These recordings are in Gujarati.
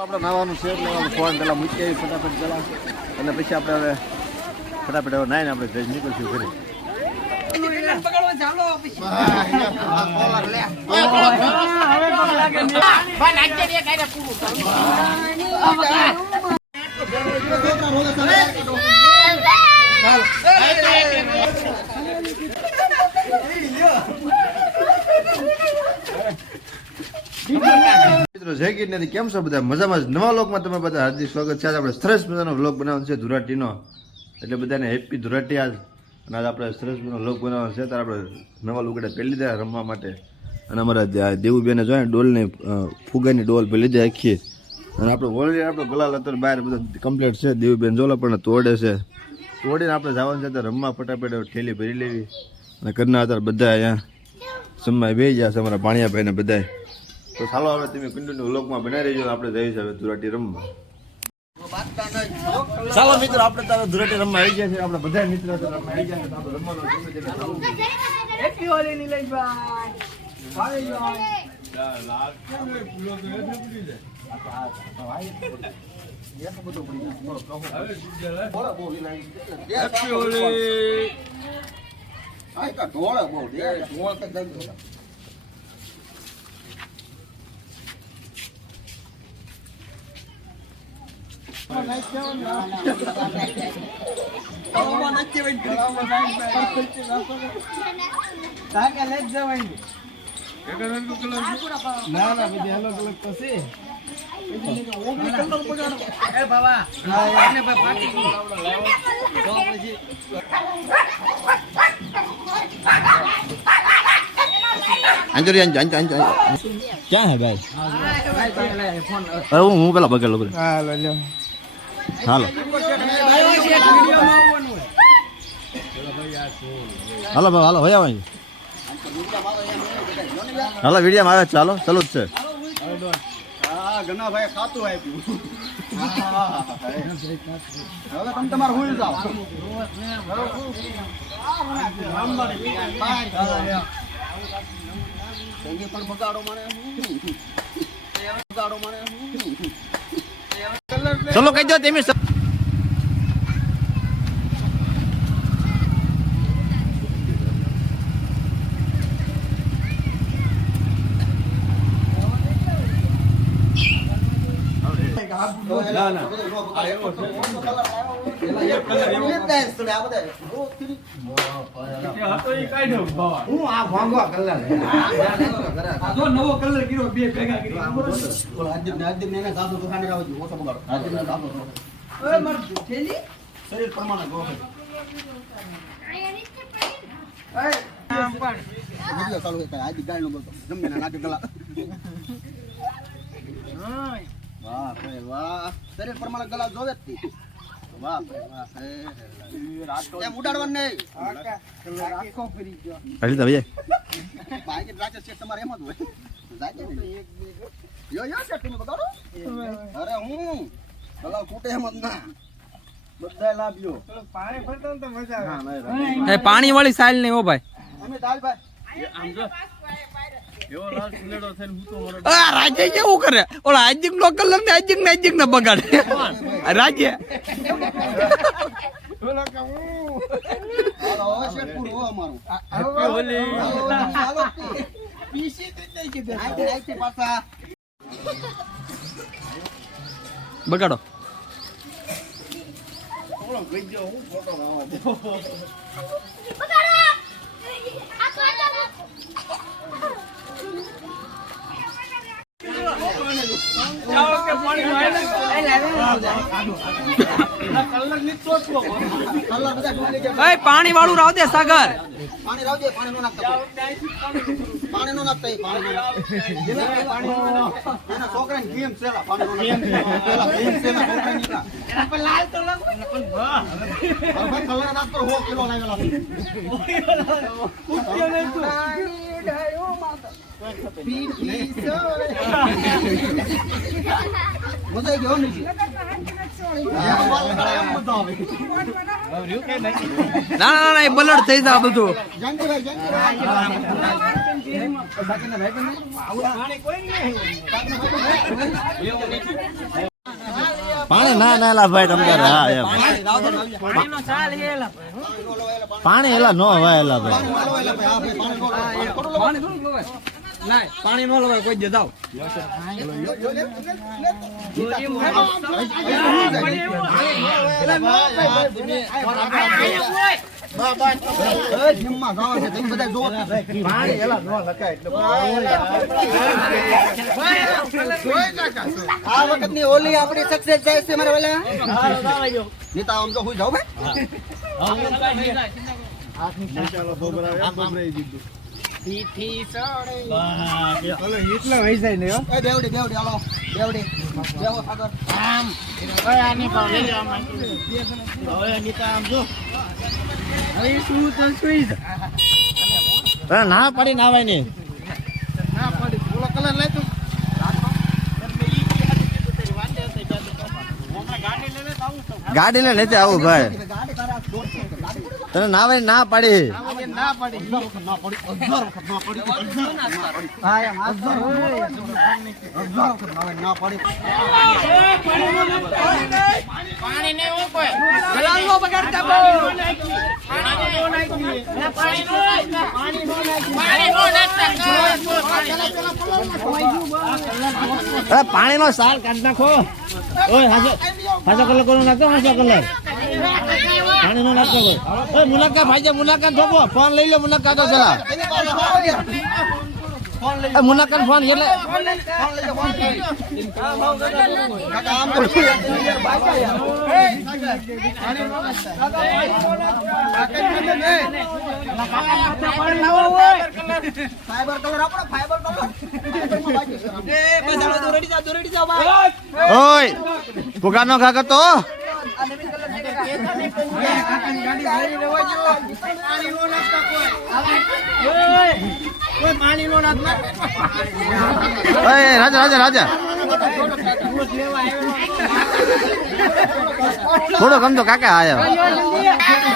આપણે નાવાનું છે એટલે ફોન પેલા મૂકી આવી ફટાફટ પેલા અને પછી આપણે હવે ફટાફટ હવે નાઈને આપણે જઈ નીકળશું ઘરે. મિત્રો જય ગીરનારી, કેમ છો બધા? મજામાં જ. નવા વ્લોગમાં તમે બધા હાર્દિક સ્વાગત છે. આપણે સરસ મજાનો વ્લોગ બનાવવાનો છે ધુરાટીનો, એટલે બધાને હેપી ધુરાટી. આજ અને આજ આપણે સરસ મજાનો વ્લોગ બનાવવાનો છે. ત્યારે આપણે નવા લુગડા પહેરી લીધા રમવા માટે, અને અમારા દેવુબેને જોઈએ ડોલની ફુગાની ડોલ પહેરી લીધી આખી. અને આપણે ઓલરેડી આપણો ગલાલ અત્યારે બહાર બધું કમ્પ્લીટ છે. દેવુબેન જોલા પણ તોડે છે, તોડીને આપણે જવાનું છે ત્યારે રમવા ફટાફટ ઠેલી ભરી લેવી. અને ઘરના અત્યારે બધા અહીંયા જમવા બેસી ગયા છે, અમારા ભાણિયાભાઈને બધા. તો ચાલો હવે તમે કન્ટિન્યુ વ્લોગમાં બનાવી રહેજો. આપણે જઈએ છીએ હવે ધુરાટી રમવા. ચાલો મિત્રો, આપણે તારે ધુરાટી રમવા આવી ગયા છે. આપણે બધા મિત્રો રમવા આવી ગયા છે. આપણે રમવાનું હેપી હોલી નિલેશભાઈ. ક્યાં હે ભાઈ? હું પેલા બગેલો હાલો હાલો ભાઈ, હાલો હોય આવે હાલો વિડીયો આવે. ચાલો ચાલુ જ છે. ગનાભાઈ ખાતું આપ્યું. હવે તમે તમારે હોઈ જાઓ. પણ બગાડો મને ચલો કહી દો તમે. શરીર પ્રમાણે વાહ ભાઈ વાહ, શરીર પ્રમાણે ગલા જોવે જ. વાહ ભાઈ વાહ, એમ ઉડાડવાનું નહીં. તમારે એમ જ હોય. અરે હું ગલા ફૂટે એમ જ ના બધા લાભ લ્યો. પાણી વાળી સાઈલ નહીં હો ભાઈ. અમે દાલ ભાઈ રાજ્ય કેવું કરે? ઓલા આજીક નો કલર ને આજીક ને બગાડે. રાજ્ય બગાડો. પાણી વાળું રાવ દે સાગર. પાણી રાવ દે. પાણી નો નાખતા. પાણી નો નાખતા. એના છોકરાને ગેમ છે. પાણી નો નાખતા. ગેમ છે ને છોકરાને લાલ તો લાગો. હવે કલર નાખતો 1 કિલો લાવેલા. ઉત્યો ને તું ડાયો માતા પીટી સો મજા ગયો ને. ના એ બલડ થઈ જાય બધું. પાણી ના ના એલા ભાઈ તમ તારે હા એમ પાણી એલા નો હોય એલા ભાઈ પાણી નો લવાય કોઈ દે દાવ. આ વખતની હોલી આપણી સક્સેસ જાય છે મારા વાલા નીતા આમ તો હું જાઉં બેવડી બેવડી હાલો બેવડી બેવો સાગર ના પડી ના હોય ને ગાડી લઈને નથી આવું ભાઈ તને ના હોય ના પાડી પાણી નો સાર કાઢ નાખો ઓય હાજો કલર કોનો નાખો હાજો કલર પાણી નો નાખો ઓય મુલાકાત ભાઈ મુલાકાત થોપો ફોન લઈ લો મુલાકાત તો ચલા મુલાકાત ફોન એટલે ઓય પુકાર નો ખા કરતો રાજા રાજા રાજા થોડો ગમતો કાકા આયા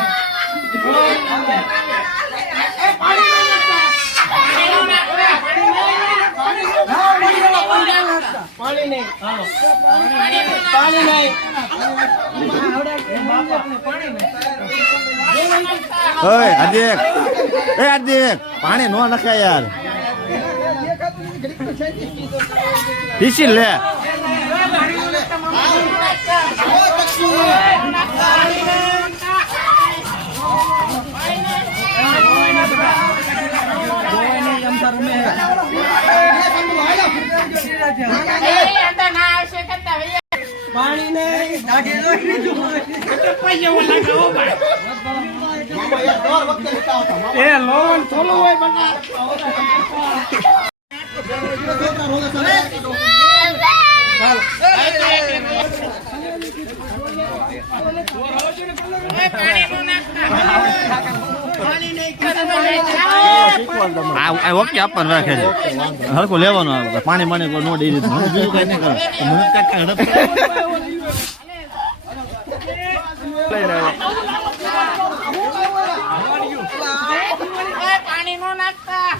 હાર્દિક પાણી નો નખાય યાર પીસી લે ઓકે આપવાનું રાખે છે હલકો લેવાનો પાણી પાણી કોઈ નો ડેરી બીજું કઈ નહીં કરે પાણી નો નાખતા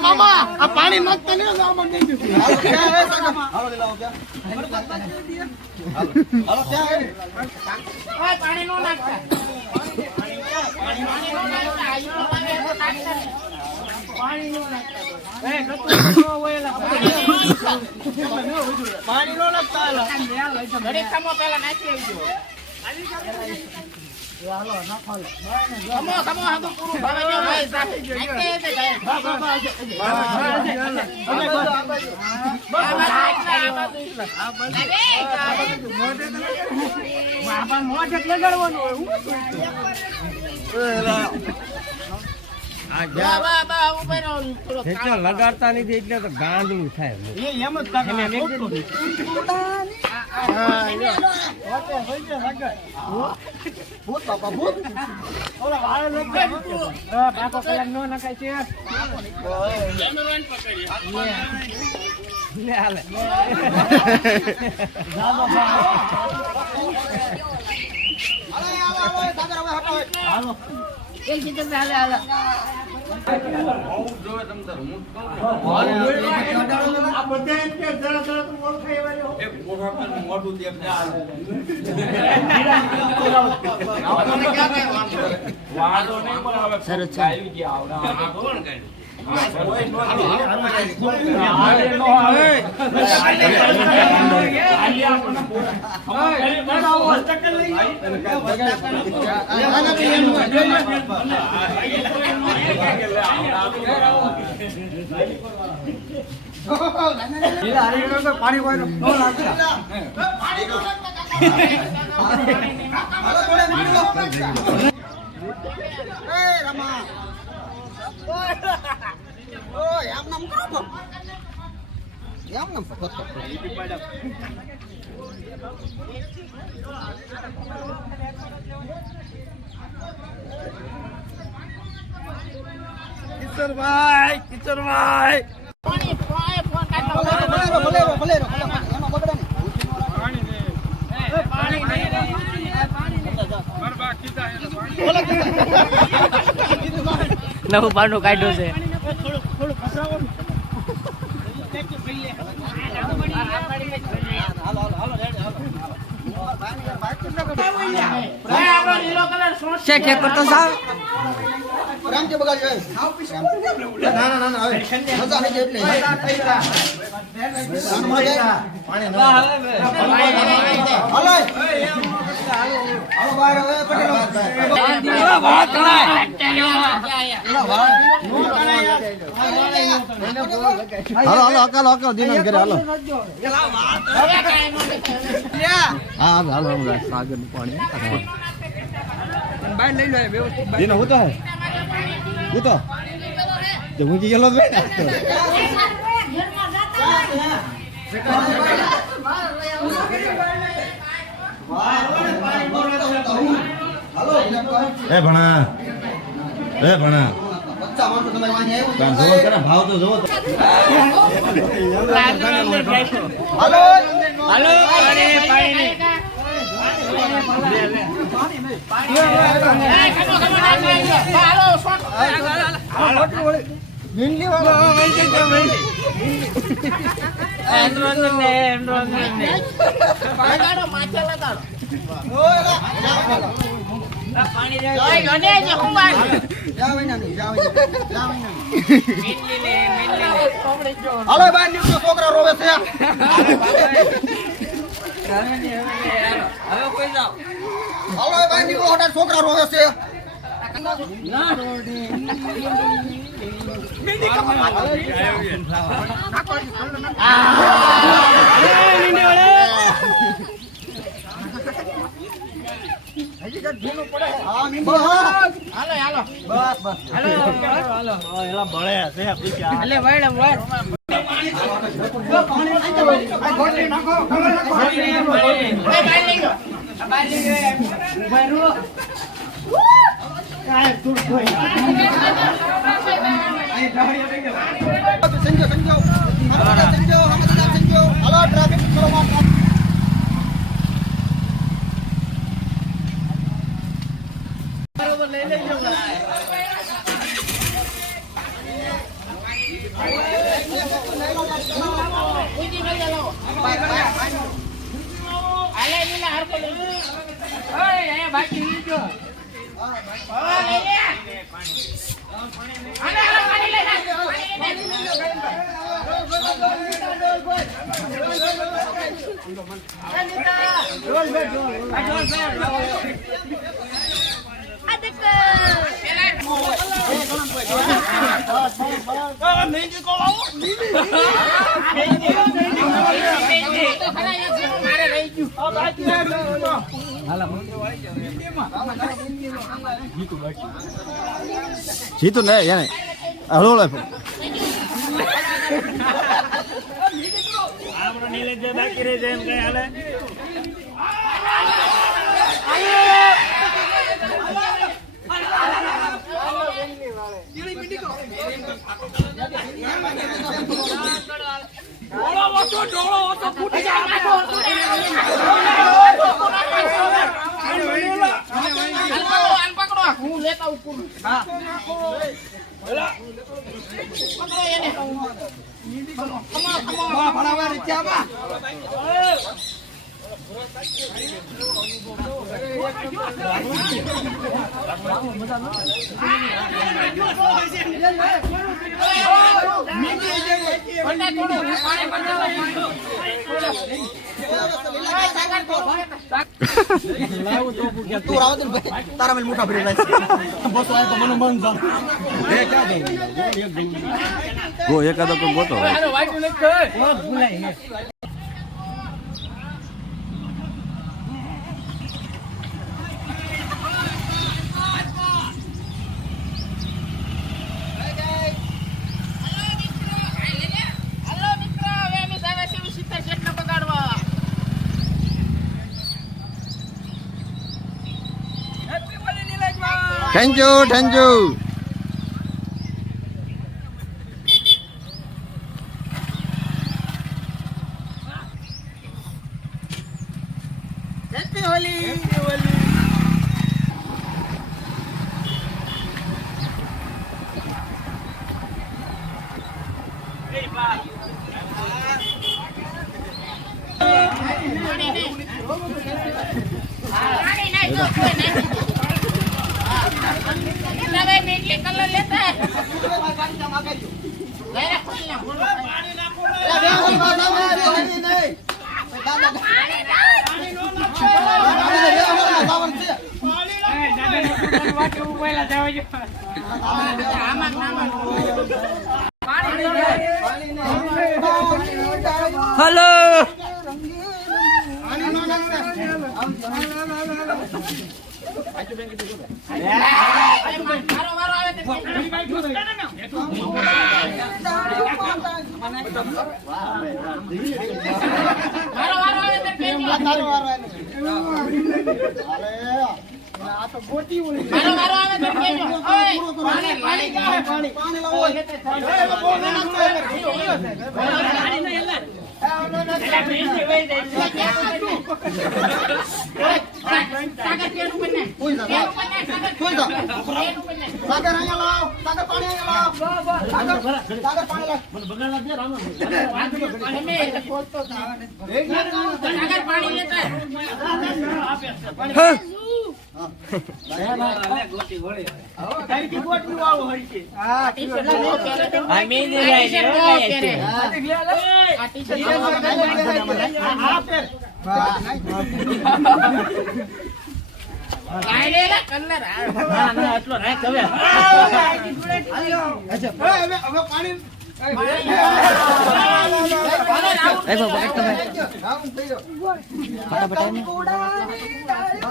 મામા આ પાણી નાખતા નહીં હાલો લીલા ક્યાં હાલો ક્યાં ઓય પાણી નો નાખતા પાણી નો નાખતા આયુ પાણી નો નાખતા પાણી નો નાખતા પાણી નો નાખતા ઘરે ખમો પેલા નાખી આવજો ખમો ખમો હાતો પૂરું ભાવે જો ભાઈ નાખી લગાડતા નથી એટલે તો ગાંદડું થાય ભૂત બાપા ભૂત કિશોરભાઈ કિશોરભાઈ પાણી ફોન કાઢો ભલેરો ભલેરો એમાં બગડે નવું પાનું કાઢ્યું છે ચેક કરતો સાવ રામ કે બગાડ જાય ના ના ના હવે મજા આવી જાય એટલે હાલો હાલો બહાર હવે પટેલો હાલો હાલો અકાલ અકાલ દિનો ઘરે હાલો હા હાલો હાલો સાગર નું પાણી બાય લઈ લો વ્યવસ્થિત દિનો હું તો હું ગયેલો બે એ ભણા કામ જોવો કરે ભાવ તો જોવો હાલો હાલો અરે પાણી હાલો બાર નીકળો છોકરા રોવે છે હાલો બાર નીકળો હોટા છોકરા રોવે છે હાલો ટ્રાફિક જીતું ને એને હળો લે બાકી રહી જાય એમ કઈ હાલે તારા મેલ મોટા ભરી બસ આ તો મને મન જાણ ગો એકાદો કોઈ ગોતો thank you happy Holi hello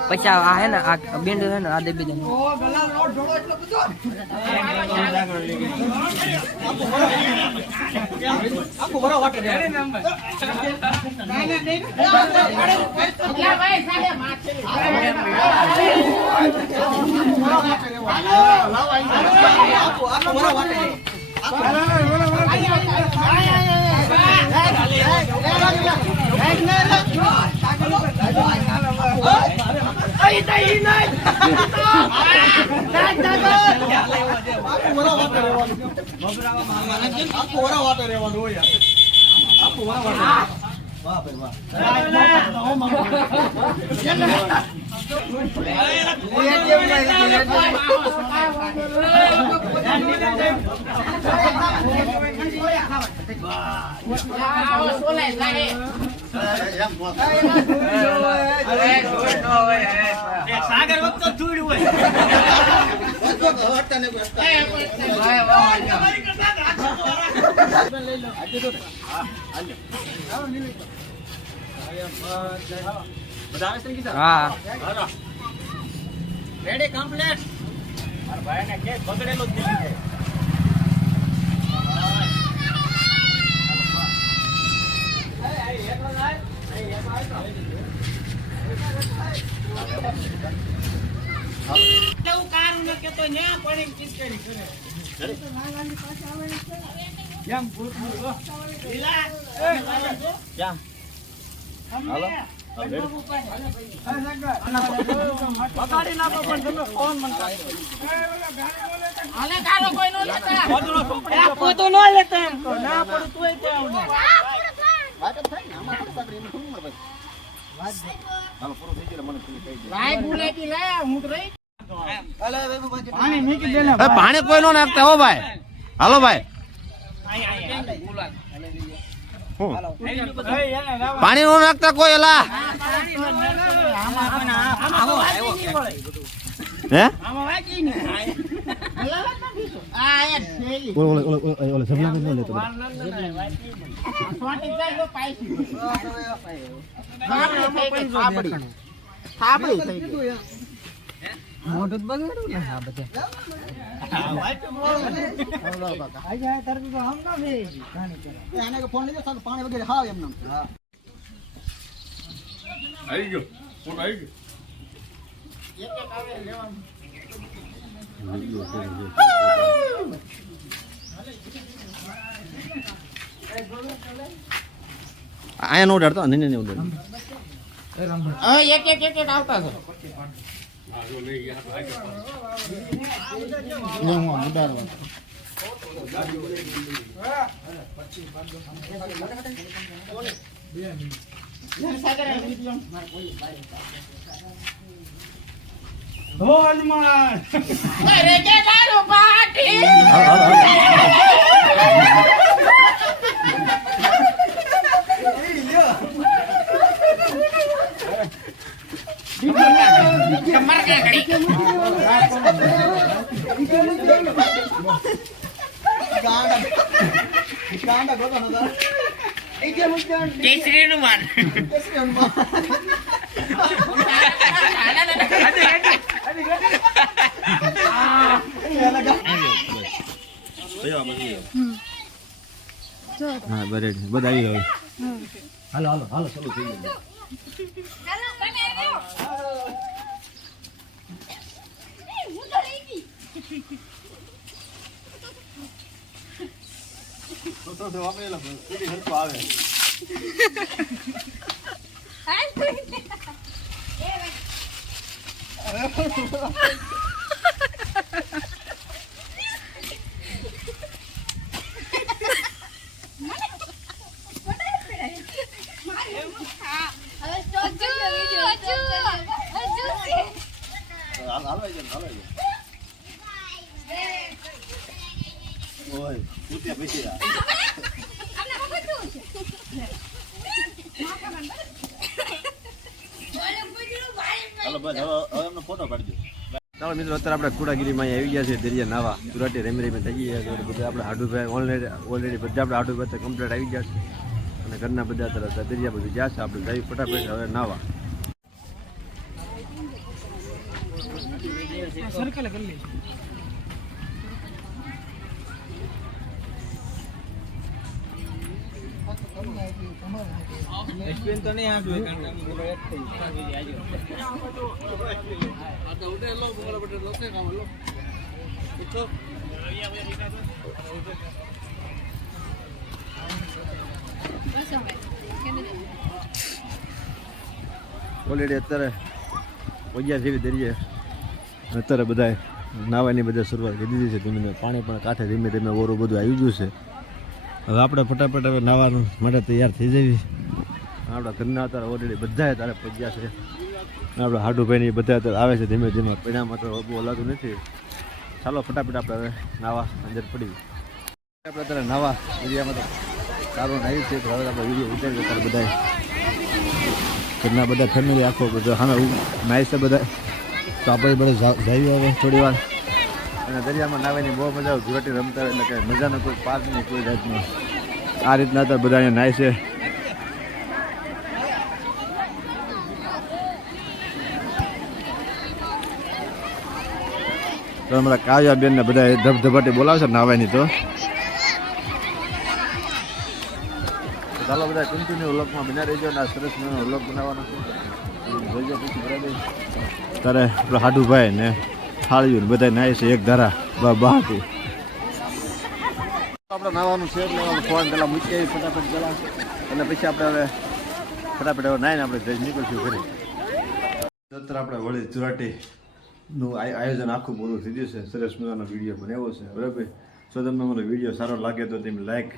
પછી આ હે ને આ બેન્ડ હે ને આ દે બીજે સાગર વખત જોડ્યું હોય હા રેડી કમ્પ્લીટ મારા ભાઈને કેસ બગડેલો જ દીધી છે કેવું કારણ ન કેતો ન્યા પડી કિસ કરી કરે કેમ ભૂતનું લીલા ક્યાં હાલો બગાડી નાખો પણ તમે ફોન મન આલે ગાલો કોઈ નો લેતા પોતો નો લેતા એમ કો ના પડું તોય તે આવને વાત જ થાય ને આમાં થોડું સાગર એનું શું ઉંમર ભાઈ હાલો પૂરું થઈ ગયું મને કહી દે લાય ગુલેટી લે હું તો રહી અલે બાબુ ભાઈ પાણી મૂકી દે ને પાણી કોઈ નો નાખતા હો ભાઈ હાલો ભાઈ પાણી નો નાખતા કોઈ એલા હે ઓલે સબલા નો લેતો થાપડી થઈ ગઈ મોઢું જ બગડ્યું ને આ બધે આને કે ફોન લીધો સાગર પાણી વગેરે હાવ એમ નામ આવી ગયો ફોટો આવી ગયો આયા નો ડરતો નહીં નહીં ઉડે એક આવતા છે ગાંડા ગોતો નતા કેસરી નું માન હા બરે બધા આવી ગયો હાલો હાલો હાલો ચાલુ થઈ ગયું તો વાપરેલા પૂરી હરકો આવે ઓય પૂત્યા પછી હાલો બસ હવે એમનો ફોટો પાડજો ચાલો મિત્રો અત્યારે આપણે કુડાગીરીમાં આવી ગયા છે દરિયા નાવા સુરતી રેમી રેમી થઈ ગયા છે બધા આપણે હાડુભાઈ ઓલરેડી બધા આપણે હાડુભાઈ કમ્પ્લીટ આવી ગયા છે અને ઘરના બધા તરફ દરિયા બધું ગયા છે આપણે જઈ ફટાફટ હવે નાવા સર્કલ કરી લે એક્સપ્લેન તો નહીં આજો કારણ કે બોલો એક થઈ આજો આ તો ઉડે લો બોલો બટે લો કે કામ લો પૂછો ઓલરેડી અત્યારે પગ્યા જેવી દરિયે અત્યારે બધા નાવાની બધા શરૂઆત કરી દીધી છે. ધીમે પાણી પણ કાંઠે ધીમે ધીમે ઓરું બધું આવી ગયું છે. હવે આપણે ફટાફટ હવે નાવાનું માટે તૈયાર થઈ જઈએ. આપણા ઘરના અત્યારે ઓલરેડી બધા અત્યારે પગ્યા છે. આપણા હાડુભાઈ બધા અત્યારે આવે છે ધીમે ધીમે. પરિણામ અત્યારે બહુ ઓલાતું નથી. ચાલો ફટાફટ આપણે હવે નાવા અંદર પડી. આપણે અત્યારે નાવા દરિયામાં તો સારું નાહી છે. હવે આપણે વિડીયો ઉતારી અત્યારે બધા ઘરના બધા ફેમિલી આખો બધો સામે નાહી છે બધા. તો આપણે બધા જઈએ હવે થોડી વાર. અને દરિયામાં નાવાની બહુ મજા આવે. ધુરાટી રમતા હોય એટલે કે મજાનો કોઈ પાર નહીં કોઈ જાતનો. આ રીતના અત્યારે બધા અહીંયા નાહી છે. તો અમારા કાવ્યાબેન ને બધા ધબધબાટી બોલાવશે નાવાની. તો ચાલો બધા કન્ટિન્યુ વ્લોગમાં બના રહેજો. અને આ સરસ મજાનો વ્લોગ બનાવવાનો છે. જોઈજો પછી બરાબર. ત્યારે આપણો હાડુભાઈ ને થાળીયું બધા નાહી છે એક ધારા બહારથી. આપણે નાવાનું છે એટલે ફોન પેલા મૂકી આવી ફટાફટ પેલા. અને પછી આપણે હવે ફટાફટ હવે નાહીને આપણે જઈ નીકળશું ઘરે. અત્યારે આપણે વળી ધુરાટી નું આયોજન આખું પૂરું થઈ ગયું છે. સરસ મજાનો વિડીયો બનાવ્યો છે બરાબર. જો તમને મારો વિડીયો સારો લાગે તો તમે લાઈક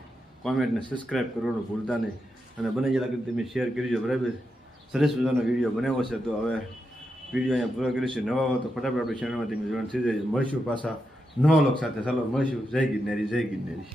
કોમેન્ટ ને સબસ્ક્રાઈબ કરવાનું ભૂલતા નહીં. અને બને જે લાગે તમે શેર કરજો બરાબર. સરસ મજાનો વિડીયો બનાવ્યો છે. તો હવે વિડીયો અહીંયા પૂરો કરીશું. નવા હો તો ફટાફટ આપણી ચેનલમાં તમે જોઈન થઈ જાય. મળશું પાછા નવા લોક સાથે. ચાલો મળશું. જય ગિરનારી, જય ગિરનારી.